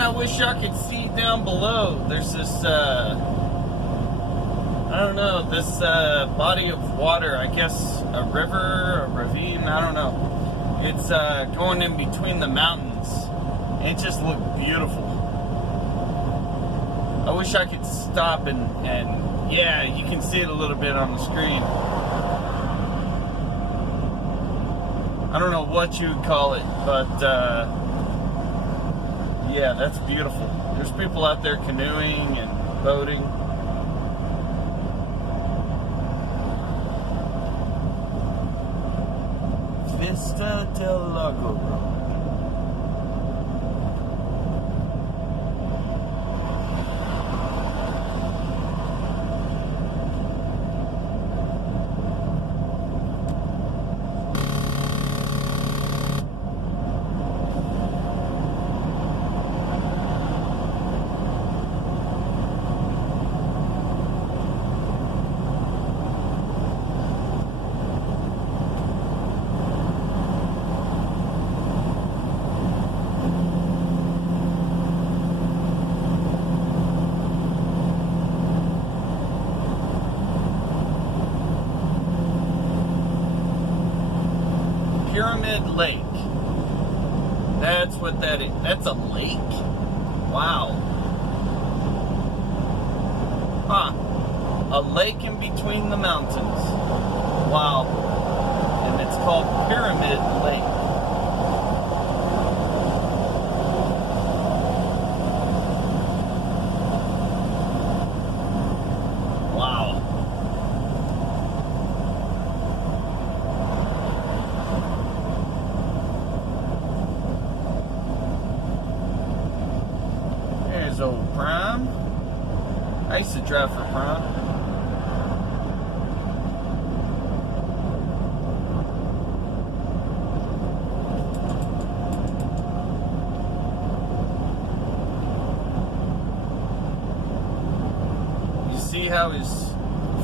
man, I wish y'all could see down below. There's this, I don't know, this body of water. I guess a river, a ravine, I don't know. It's going in between the mountains. It just looked beautiful. I wish I could stop and yeah, you can see it a little bit on the screen. I don't know what you would call it, but yeah, that's beautiful. There's people out there canoeing and boating. Vista del Lago. Pyramid Lake. That's what that is. That's a lake? Wow. Huh. A lake in between the mountains. Wow. And it's called Pyramid Lake. Old Prime. I used to drive for Prime. You see how he's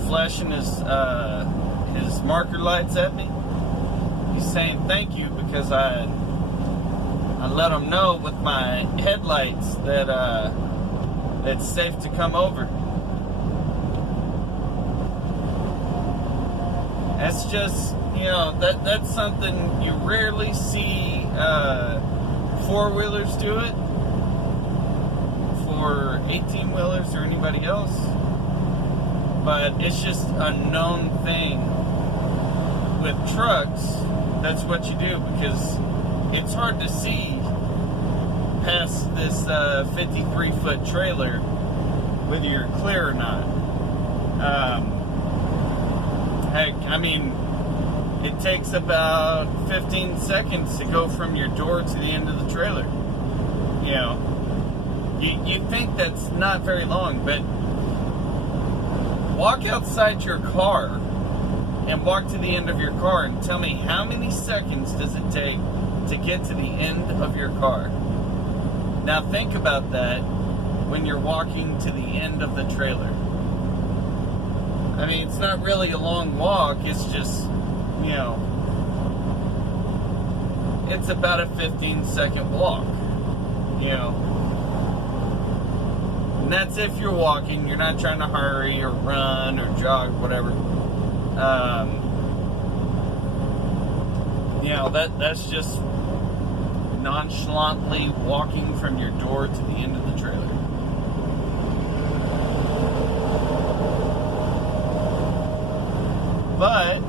flashing his marker lights at me? He's saying thank you because I let him know with my headlights that it's safe to come over. That's just, you know, that's something you rarely see four-wheelers do it for 18-wheelers or anybody else. But it's just a known thing with trucks. That's what you do because it's hard to see past this 53-foot trailer whether you're clear or not. Heck, I mean, it takes about 15 seconds to go from your door to the end of the trailer. You know, you think that's not very long, but walk outside your car and walk to the end of your car and tell me how many seconds does it take to get to the end of your car. Now think about that when you're walking to the end of the trailer. I mean, it's not really a long walk, it's just, you know, it's about a 15-second walk, you know. And that's if you're walking, you're not trying to hurry or run or jog, whatever. You know, that's just nonchalantly walking from your door to the end of the trailer. But,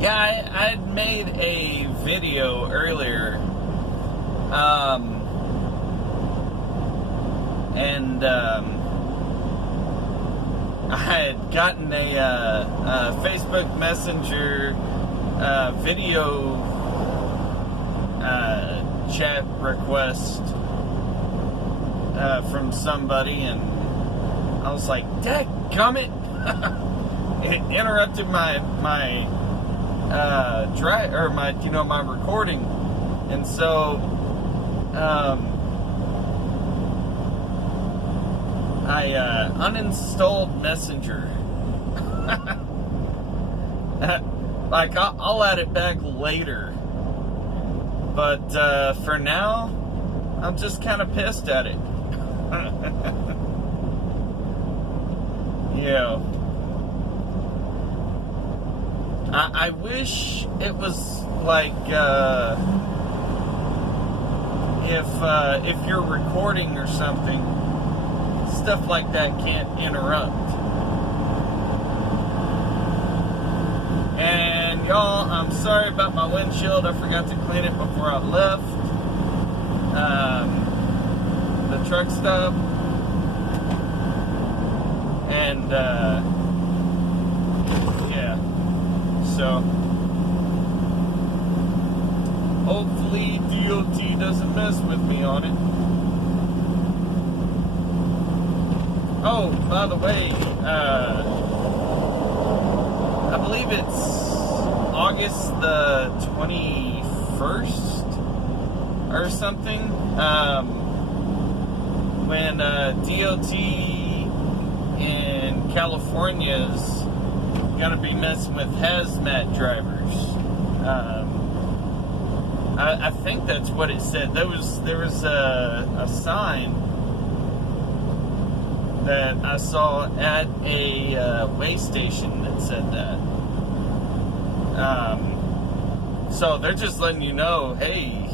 yeah, I'd made a video earlier, and I had gotten a Facebook Messenger video chat request from somebody, and I was like, dadgummit! It interrupted my drive, or my recording, and so I uninstalled Messenger. Like, I'll add it back later. But for now, I'm just kind of pissed at it. Yeah. I wish it was like if you're recording or something, stuff like that can't interrupt. And y'all, I'm sorry about my windshield. I forgot to clean it before I left the truck stop. And yeah, so hopefully DOT doesn't mess with me on it. Oh, by the way, I believe it's August the 21st or something, when DOT in California's gonna be messing with hazmat drivers. I think that's what it said. There was a sign that I saw at a way station that said that. So they're just letting you know, hey,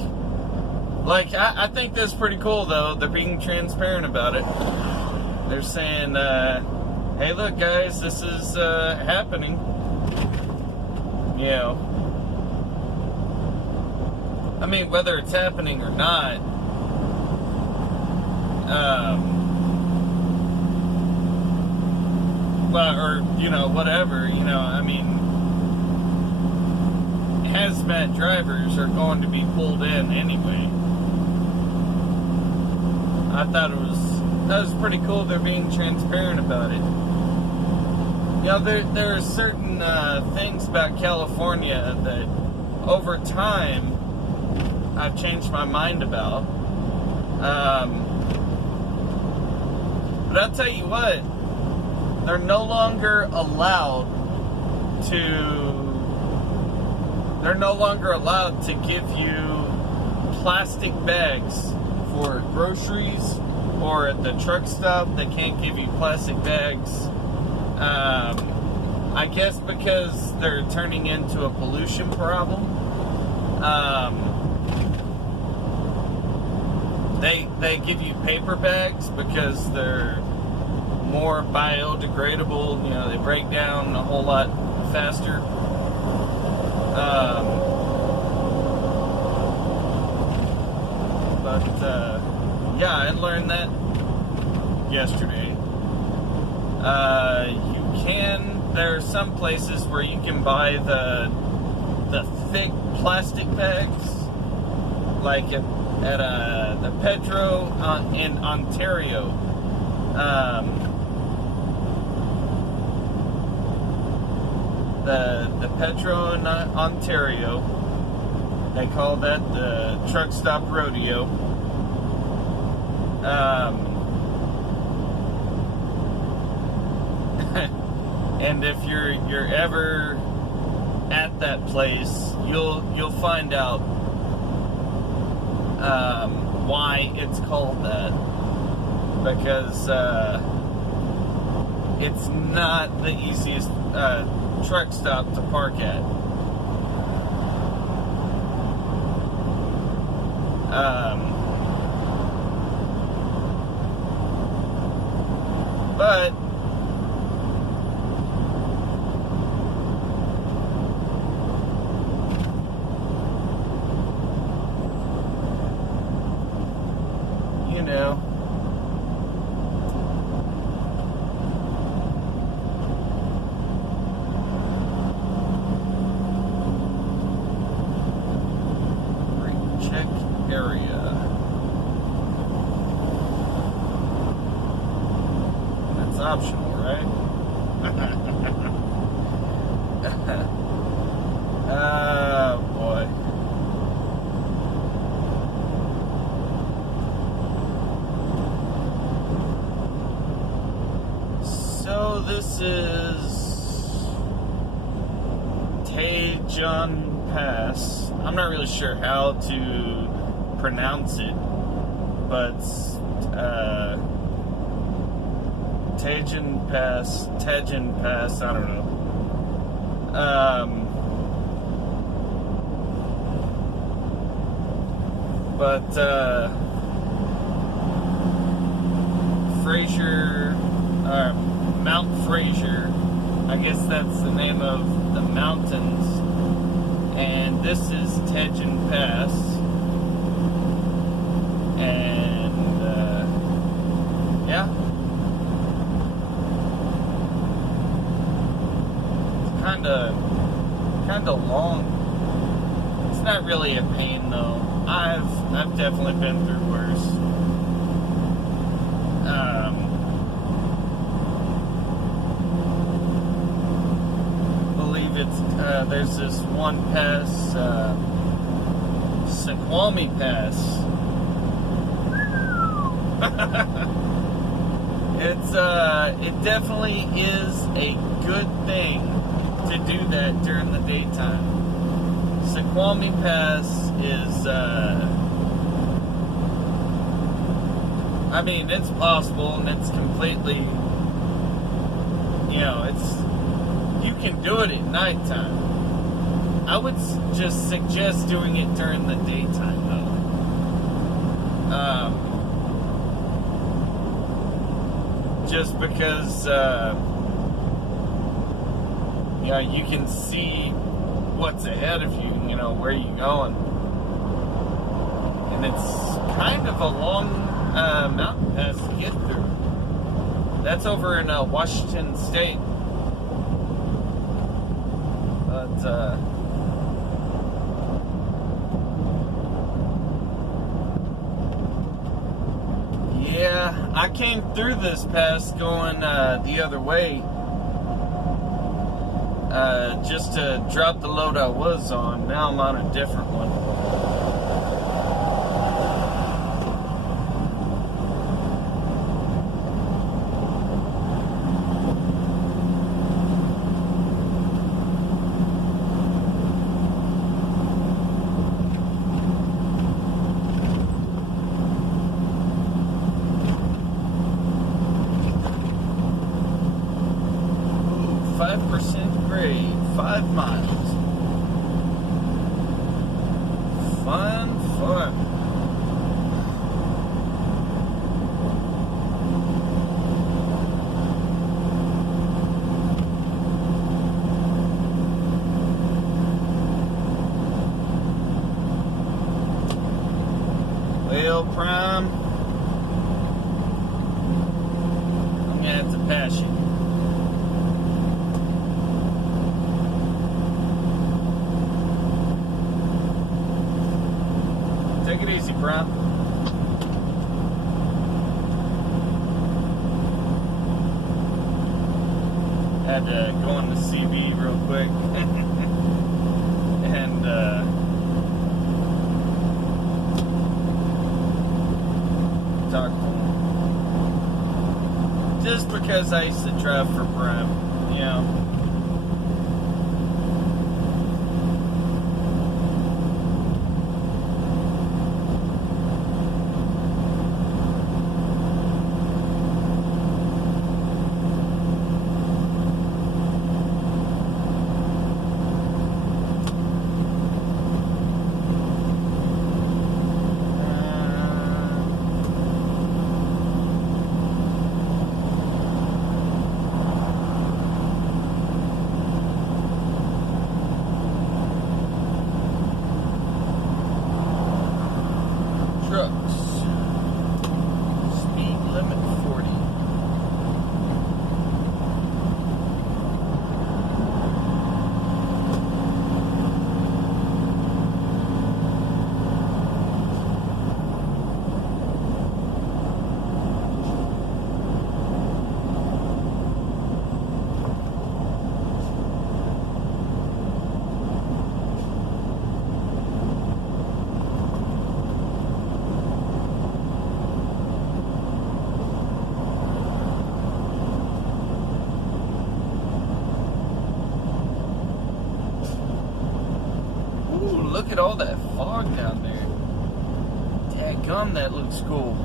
like, I think that's pretty cool though. They're being transparent about it. They're saying, hey, look, guys, this is happening. You know, I mean, whether it's happening or not, well, or, you know, whatever, you know, I mean, hazmat drivers are going to be pulled in anyway. I thought that was pretty cool. They're being transparent about it. You know, there are certain things about California that over time I've changed my mind about. But I'll tell you what, they're no longer allowed to give you plastic bags for groceries, or at the truck stop they can't give you plastic bags. I guess because they're turning into a pollution problem. They give you paper bags because they're more biodegradable. You know, they break down a whole lot faster. Yeah, I learned that yesterday. There are some places where you can buy the thick plastic bags, like at the Petro in Ontario. The Petro in Ontario, they call that the truck stop rodeo. And if you're ever at that place, you'll find out why it's called that, because it's not the easiest truck stop to park at. But you know, check area. That's optional, right? Oh boy. So this is Tejon. Tejon Pass. I'm not really sure how to pronounce it, but Tejon Pass, I don't know. Fraser, Mount Fraser, I guess that's the name of the mountains, and this is Tejon Pass, and yeah, it's kind of long. It's not really a pain though. I've definitely been through worse. Believe it's there's this one pass, Snoqualmie Pass. It definitely is a good thing to do that during the daytime. Snoqualmie Pass is, I mean, it's possible and it's completely, you can do it at nighttime. I would just suggest doing it during the daytime, though. Just because, you can see what's ahead of you, where you're going. And it's kind of a long mountain pass to get through. That's over in Washington State. But, yeah, I came through this pass going the other way. Just to drop the load I was on. Now I'm on a different one. 5% grade, 5 miles. Fun. Well, Prime, I'm gonna have to pass you. Take it easy, Prime. Had to go on the CB real quick and talk to him. Just because I used to drive for Prime, at all that fog down there. Dadgum, that looks cool.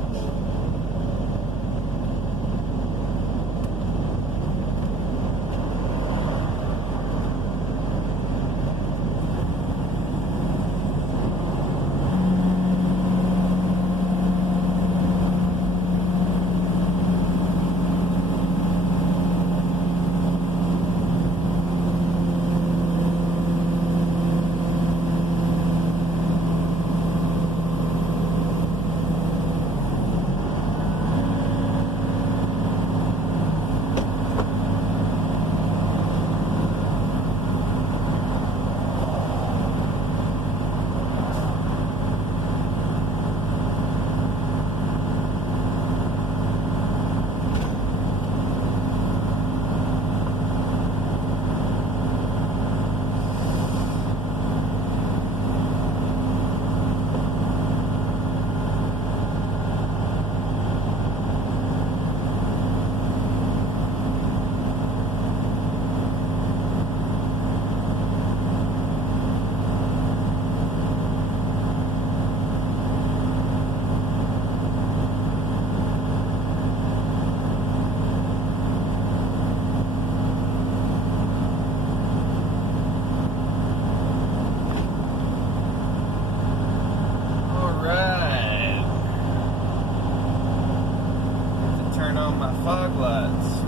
Fog lights.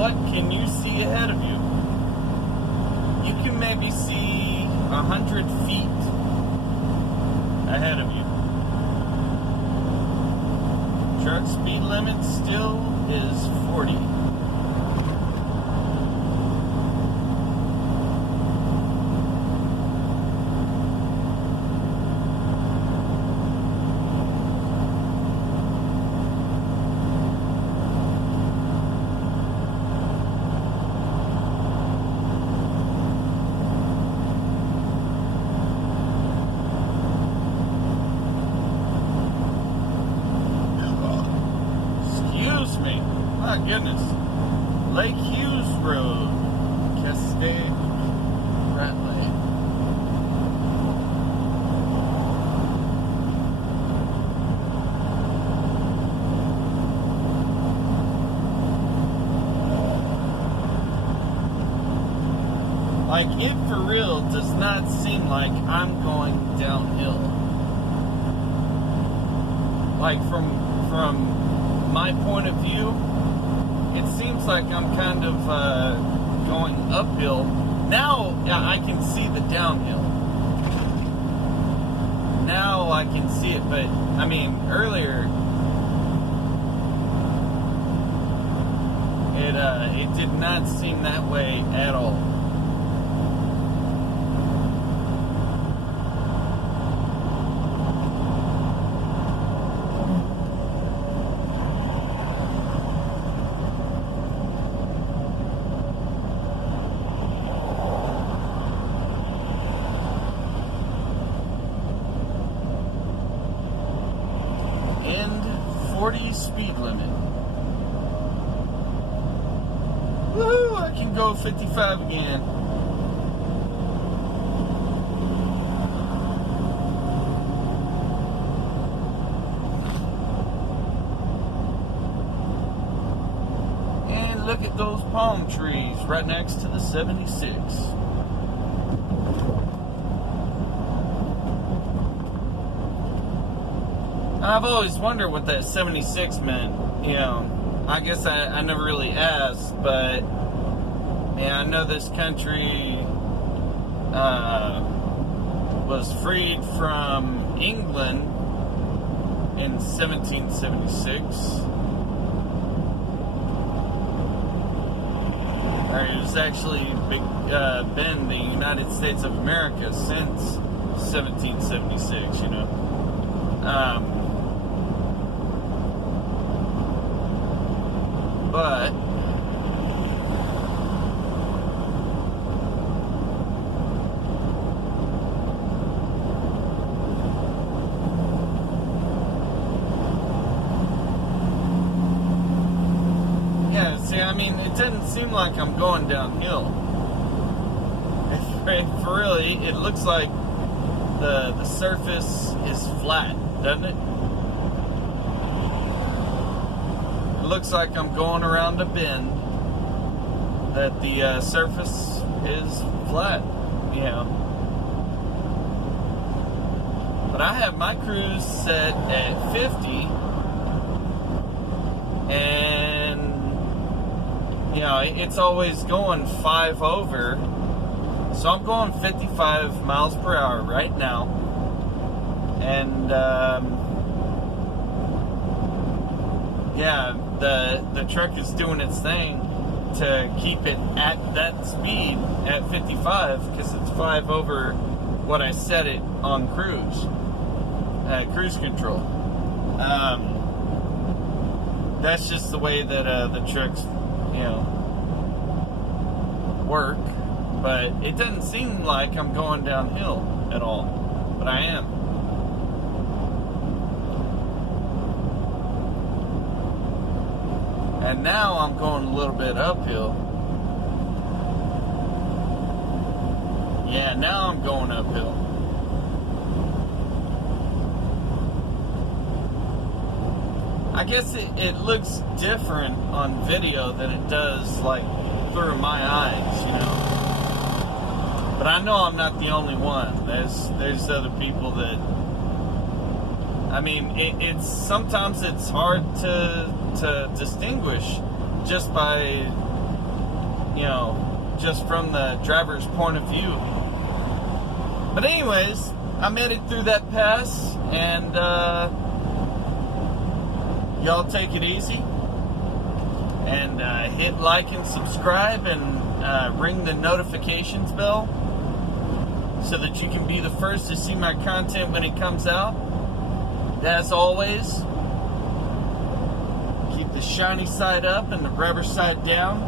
What can you see ahead of you? You can maybe see 100 feet ahead of you. Truck speed limit still is 40. My goodness. Lake Hughes Road, Cascade, Rat Lake. Like, it for real does not seem like I'm going downhill. Like, from my point of view, it seems like I'm kind of going uphill. Now I can see the downhill. Now I can see it, but I mean, earlier it did not seem that way at all. End 40 speed limit. Woo! I can go 55 again. And look at those palm trees right next to the 76. I've always wondered what that 76 meant. You know, I guess I never really asked, but yeah, I know this country was freed from England in 1776. Or it was actually been the United States of America since 1776, you know. But yeah, see, I mean, it doesn't seem like I'm going downhill. For really, it looks like the surface is flat, doesn't it? Looks like I'm going around a bend, that the surface is flat, you know. But I have my cruise set at 50, and you know, it's always going 5 over, so I'm going 55 miles per hour right now, and yeah, the truck is doing its thing to keep it at that speed at 55, because it's 5 over what I set it on cruise control. That's just the way that the trucks, you know, work. But it doesn't seem like I'm going downhill at all, but I am. And now I'm going a little bit uphill. Yeah, now I'm going uphill. I guess it looks different on video than it does, like, through my eyes, you know. But I know I'm not the only one. There's other people that, I mean, it's sometimes it's hard to distinguish just by, you know, just from the driver's point of view. But anyways, I made it through that pass, and y'all take it easy, and hit like and subscribe, and ring the notifications bell so that you can be the first to see my content when it comes out. As always, keep the shiny side up and the rubber side down.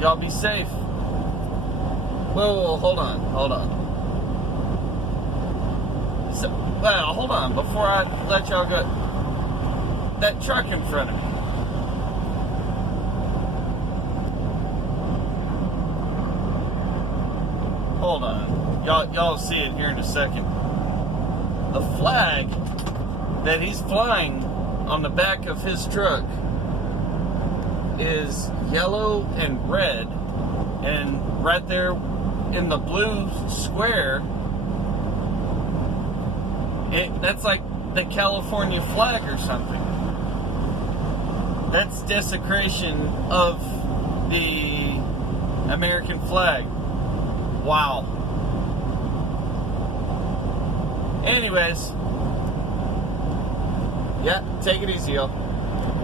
Y'all be safe. Whoa, hold on. So, well, hold on, before I let y'all go. That truck in front of me. Hold on. Y'all see it here in a second. The flag that he's flying on the back of his truck is yellow and red, and right there in the blue square, that's like the California flag or something. That's desecration of the American flag. Wow. Anyways, yeah, take it easy, y'all.